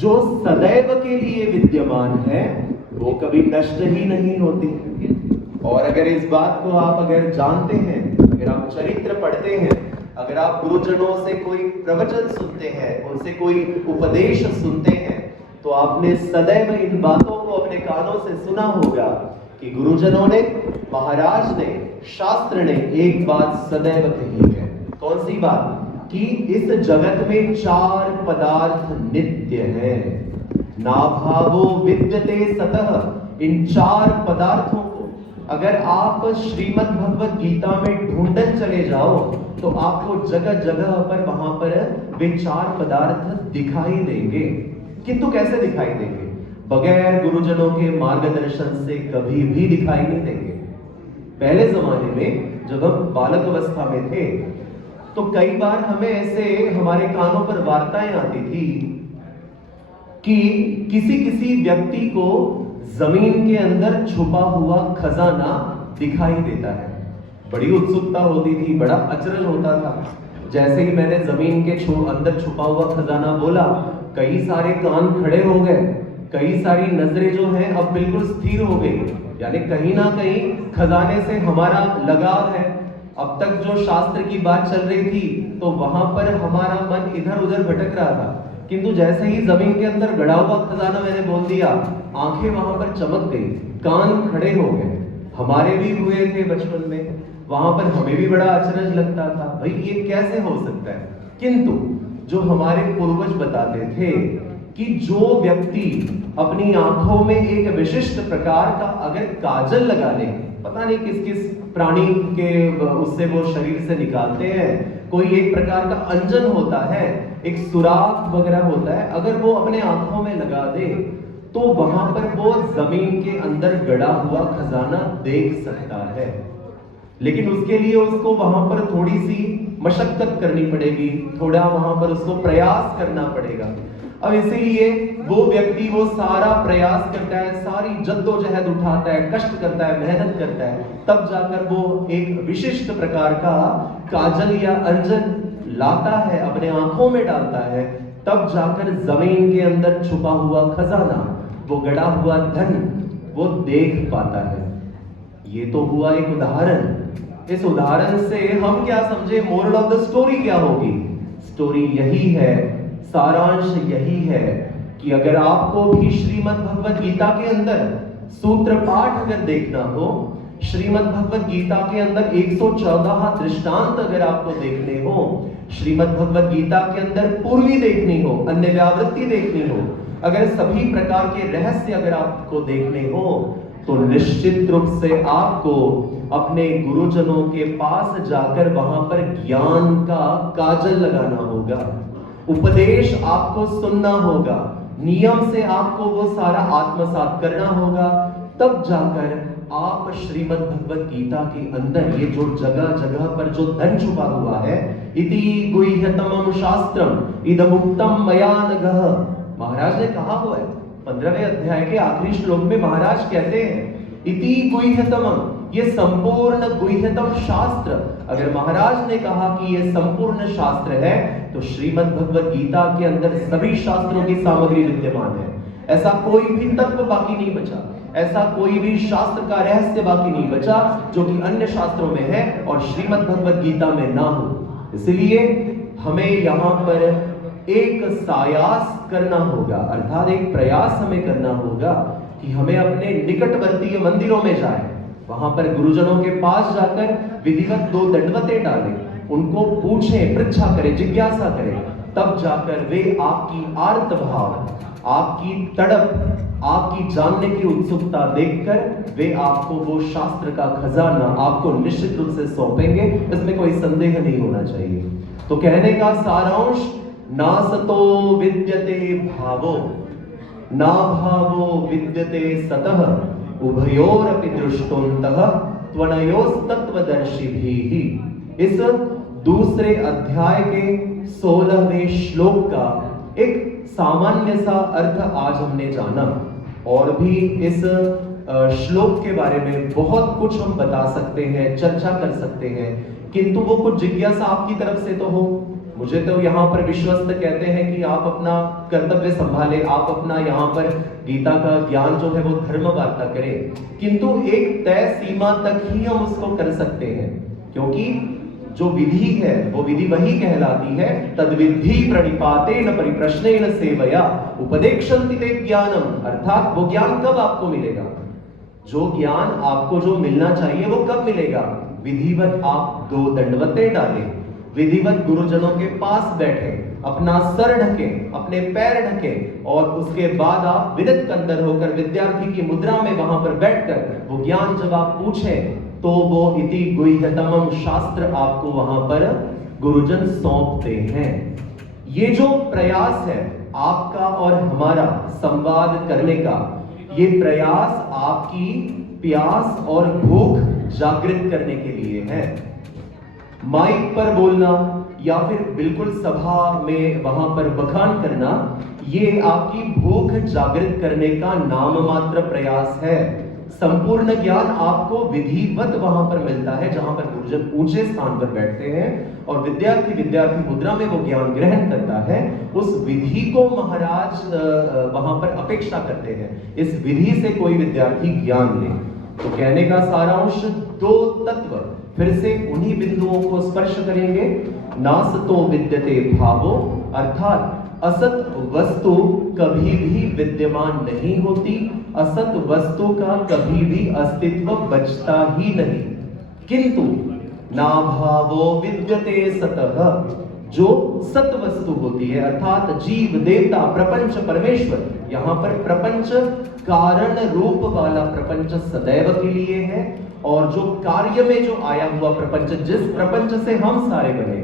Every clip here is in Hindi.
जो सदैव के लिए विद्यमान है वो कभी नष्ट ही नहीं होती। और अगर इस बात को आप अगर जानते हैं, अगर आप चरित्र पढ़ते हैं, अगर आप गुरुजनों से कोई प्रवचन सुनते हैं, उनसे कोई उपदेश सुनते हैं, तो आपने सदैव इन बातों को अपने कानों से सुना होगा कि गुरुजनों ने, महाराज ने, शास्त्र ने एक बात सदैव कही है। कौन सी बात? कि इस जगत में 4 पदार्थ नित्य हैं। नाभावो विद्यते सतः। इन 4 पदार्थों को अगर आप श्रीमद् भगवत गीता में ढूंढन चले जाओ तो आपको जगह जगह पर वहां पर वे 4 पदार्थ दिखाई देंगे। किंतु कैसे दिखाई देंगे? बगैर गुरुजनों के मार्गदर्शन से कभी भी दिखाई नहीं देंगे। पहले जमाने में जब हम बालक अवस्था में थे तो कई बार हमें ऐसे हमारे कानों पर वार्ताएं आती थी कि किसी व्यक्ति को जमीन के अंदर छुपा हुआ खजाना दिखाई देता है। बड़ी उत्सुकता होती थी, बड़ा अचरज होता था। जैसे ही मैंने जमीन के अंदर छुपा हुआ खजाना बोला, कई सारे कान खड़े हो गए, कई सारी नजरें जो हैं अब बिल्कुल स्थिर हो गई। यानी कहीं ना कहीं खजाने से हमारा लगाव है। अब तक जो शास्त्र की बात चल रही थी तो वहां पर हमारा मन इधर उधर भटक रहा था, किंतु जैसे ही जमीन के अंदर गड़ा हुआ खजाना मैंने बोल दिया, आंखें वहां पर चमक गई, कान खड़े हो गए। हमारे भी हुए थे बचपन में, वहां पर हमें भी बड़ा अचरज लगता था, भाई ये कैसे हो सकता है। किंतु जो हमारे पूर्वज बताते थे कि जो व्यक्ति अपनी आंखों में एक विशिष्ट प्रकार का अगर काजल लगा ले, पता नहीं किस किस प्राणी के उससे वो शरीर से निकालते हैं, कोई एक प्रकार का अंजन होता है, एक सुराख वगैरह होता है, अगर वो अपने आंखों में लगा दे तो वहां पर वो जमीन के अंदर गड़ा हुआ खजाना देख सकता है। लेकिन उसके लिए उसको वहां पर थोड़ी सी मशक्कत करनी पड़ेगी, थोड़ा वहां पर उसको प्रयास करना पड़ेगा। अब इसीलिए वो व्यक्ति वो सारा प्रयास करता है, सारी जद्दोजहद उठाता है, कष्ट करता है, मेहनत करता है, तब जाकर वो एक विशिष्ट प्रकार का काजल या अंजन लाता है, अपने आंखों में डालता है, तब जाकर जमीन के अंदर छुपा हुआ खजाना, वो गड़ा हुआ धन वो देख पाता है। ये तो हुआ एक उदाहरण। इस उदाहरण से हम क्या समझे, मोरल ऑफ द स्टोरी क्या होगी? स्टोरी यही है, सारांश यही है कि अगर आपको भी श्रीमद् भगवत गीता के अंदर सूत्र पाठ अगर देखना हो, श्रीमद् भगवत गीता के अंदर 114 दृष्टांत अगर आपको देखने हो, श्रीमद् भगवत गीता के अंदर पूर्वी देखनी हो, अन्य व्यावृत्ति देखनी हो, अगर सभी प्रकार के रहस्य अगर आपको देखने हो, तो निश्चित रूप से आपको अपने गुरुजनों के पास जाकर वहां पर ज्ञान का काजल लगाना होगा, उपदेश आपको सुनना होगा, नियम से आपको वो सारा आत्मसात करना होगा, तब जाकर आप श्रीमद् भगवत गीता के अंदर ये जो जगह जगह पर जो धन छुपा हुआ है, इति गुह्यतमं शास्त्रम इदमुक्तम मया नघः, महाराज ने कहा हुआ है 15वें अध्याय के आखिरी श्लोक में। महाराज कहते हैं इति गुह्यतमं, ये संपूर्ण गुह्यतम शास्त्र। अगर महाराज ने कहा कि ये संपूर्ण शास्त्र है तो श्रीमद् भगवत गीता के अंदर सभी शास्त्रों की सामग्री विद्यमान है। ऐसा कोई भी तत्व बाकी नहीं बचा, ऐसा कोई भी शास्त्र का रहस्य बाकी नहीं बचा जो कि अन्य शास्त्रों में है और श्रीमद् भगवत गीता में ना हो। इसलिए हमें यहाँ पर एक सायास करना होगा, अर्थात एक प्रयास हमें करना होगा कि हमें अपने निकटवर्तीय मंदिरों में जाएं, वहां पर गुरुजनों के पास जाकर विधिवत 2 दंडवतें डालें, उनको पूछें, पृच्छा करें, जिज्ञासा करें, तब जाकर वे आपकी आर्त भाव, आपकी तड़प, आपकी जानने की उत्सुकता देखकर वे आपको वो शास्त्र का खजाना आपको निश्चित रूप से सौंपेंगे। इसमें कोई संदेह नहीं होना चाहिए। तो कहने का सारांश, नासतो विद्यते भावो ना भावो विद्यते सतः उभयोरपि दृष्टोन्तः त्वनयोस्तत्वदर्शिभिः। इस दूसरे अध्याय के 16वें श्लोक का एक सामान्य सा अर्थ आज हमने जाना, और भी इस श्लोक के बारे में बहुत कुछ हम बता सकते हैं, चर्चा कर सकते हैं, किंतु वो कुछ जिज्ञासा आपकी तरफ से तो हो, मुझे तो यहाँ पर विश्वस्त कहते हैं कि आप अपना कर्तव्य संभाले, आप अपना यहाँ पर गीता का ज्ञान जो है वो धर्म वार्ता करें, किंतु एक तय सीमा तक ही हम उसको कर सकते हैं, क्योंकि जो विधि है वो विधि वही कहलाती है तद्विधि प्रणिपातेन परिप्रश्नेन सेवया उपदेक्षन्ति ते ज्ञानम। अर्थात वो ज्ञान कब आपको मिलेगा, जो ज्ञान आपको जो मिलना चाहिए वो कब मिलेगा, विधिवत आप दो दंडवतें डालें, विधिवत गुरुजनों के पास बैठे, अपना सर ढके, अपने पैर ढके, और उसके बाद आप विनत कंदर होकर विद्यार्थी की मुद्रा में वहां पर बैठकर वो ज्ञान जब आप पूछें तो वो इति गुह्यतमम शास्त्र आपको वहां पर गुरुजन सौंपते हैं। ये जो प्रयास है आपका और हमारा संवाद करने का, ये प्रयास आपकी प्यास और भूख जागृत करने के लिए है। माइक पर बोलना या फिर बिल्कुल सभा में वहां पर बखान करना, ये आपकी भूख जागृत करने का नाम मात्र प्रयास है। संपूर्ण ज्ञान आपको विधिवत वहां पर मिलता है, जहां पर गुरुजन ऊंचे स्थान पर बैठते हैं और विद्यार्थी मुद्रा में वो ज्ञान ग्रहण करता है। उस विधि को महाराज वहां पर अपेक्षा करते हैं, इस विधि से कोई विद्यार्थी ज्ञान ले। तो कहने का सारांश, दो तत्व फिर से उन्हीं बिंदुओं को स्पर्श करेंगे। नासतो विद्यते भावो, अर्थात असत वस्तु कभी भी विद्यमान नहीं होती, असत वस्तु का कभी भी अस्तित्व बचता ही नहीं। किंतु नाभावो विद्यते सतः, जो सत वस्तु होती है अर्थात जीव, देवता, प्रपंच, परमेश्वर, यहाँ पर प्रपंच कारण रूप वाला प्रपंच सदैव के लिए है, और जो कार्य में जो आया हुआ प्रपंच, जिस प्रपंच से हम सारे बने,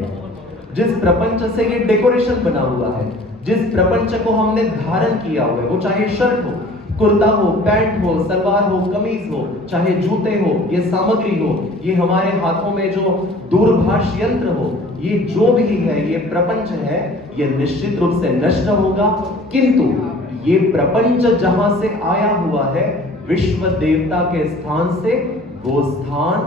जिस प्रपंच से ये डेकोरेशन बना हुआ है, जिस प्रपंच को हमने धारण किया हुआ है, वो चाहे शर्ट हो, कुर्ता हो, पैंट हो, सलवार हो, कमीज हो, चाहे जूते हो, ये सामग्री हो, ये हमारे हाथों में जो दूरभाष यंत्र हो, ये जो भी है, ये प्रपंच है, ये निश्चित रूप से नष्ट होगा। किंतु ये प्रपंच जहां से आया हुआ है, विश्व देवता के स्थान से, वो स्थान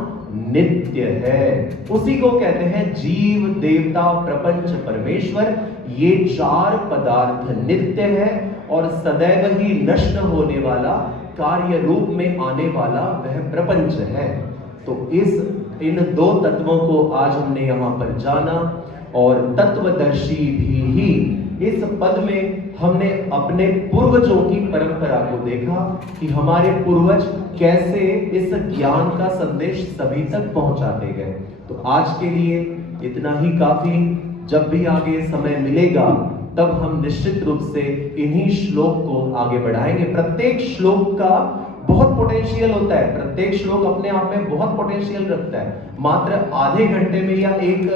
नित्य है। उसी को कहते हैं जीव, देवता, प्रपंच, परमेश्वर। ये चार पदार्थ नित्य है और सदैव ही नष्ट होने वाला, कार्य रूप में आने वाला वह प्रपंच है। तो इन दो तत्वों को आज हमने यहां पर जाना, और तत्वदर्शी भी इस पद में हमने अपने पूर्वजों की परंपरा को देखा कि हमारे पूर्वज कैसे इस ज्ञान का संदेश सभी तक पहुंचाते गए। तो आज के लिए इतना ही काफी। जब भी आगे समय मिलेगा तब हम निश्चित रूप से इन्हीं श्लोक को आगे बढ़ाएंगे। प्रत्येक श्लोक का बहुत पोटेंशियल होता है, प्रत्येक श्लोक अपने आप में बहुत पोटेंशियल रखता है। मात्र आधे घंटे में या एक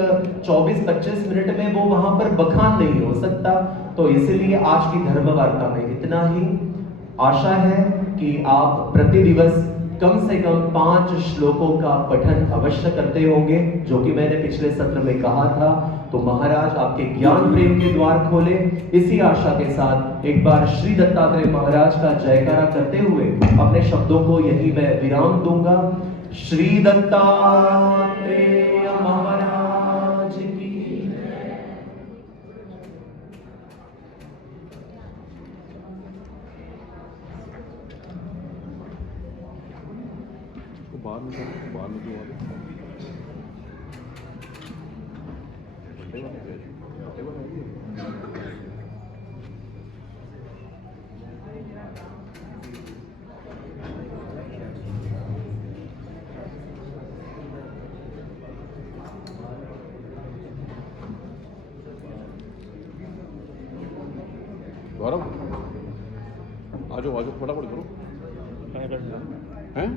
24-25 मिनट में वो वहां पर बखान नहीं हो सकता। तो इसलिए आज की धर्म वार्ता में इतना ही। आशा है कि आप प्रति दिवस कम से कम 5 श्लोकों का पठन अवश्य करते होंगे, जो कि मैंने पिछले सत्र में कहा था। तो महाराज आपके ज्ञान प्रेम के द्वार खोले। इसी आशा के साथ एक बार श्री दत्तात्रेय महाराज का जयकारा करते हुए अपने शब्दों को यही मैं विराम दूंगा। श्री दत्तात्रेय महाराज की। बाहर में गौरव आ जाओ फटाफट करो हैं।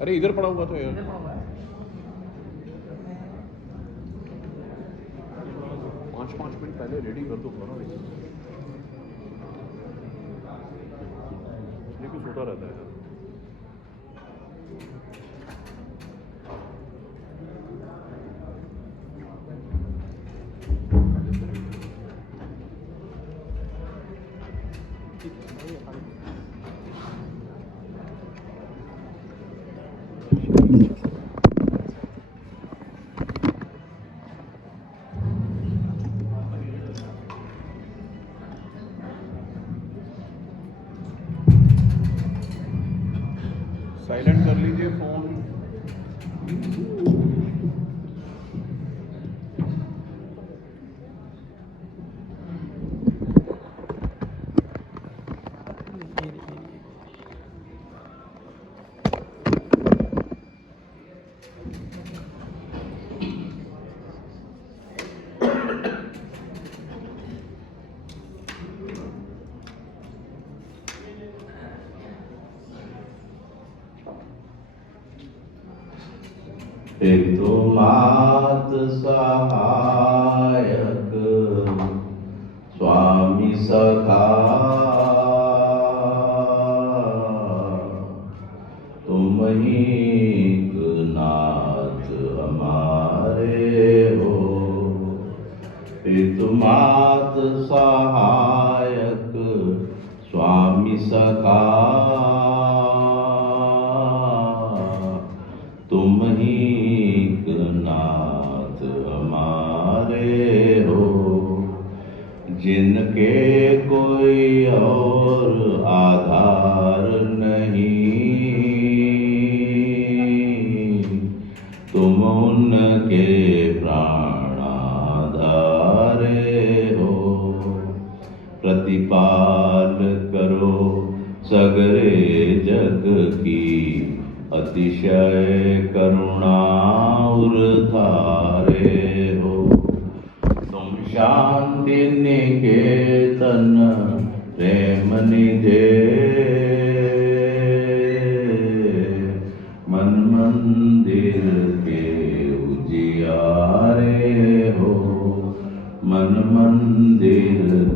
अरे इधर पड़ा होगा तो यार 5 मिनट पहले रेडी कर दो करो, लेकिन छोटा रहता है। साइलेंट कर लीजिए फोन। पितु मात सहायक स्वामी सखा तुम ही नाथ हमारे हो। पितु मात सहायक स्वामी सखा तुम ही नाथ हमारे हो। जिनके कोई और आधार नहीं, तुम उनके प्राणाधारे हो। प्रतिपाल करो सगरे जग की अतिशय करुणा उरधारे हो। तुम शांति निकेतन प्रेम निधे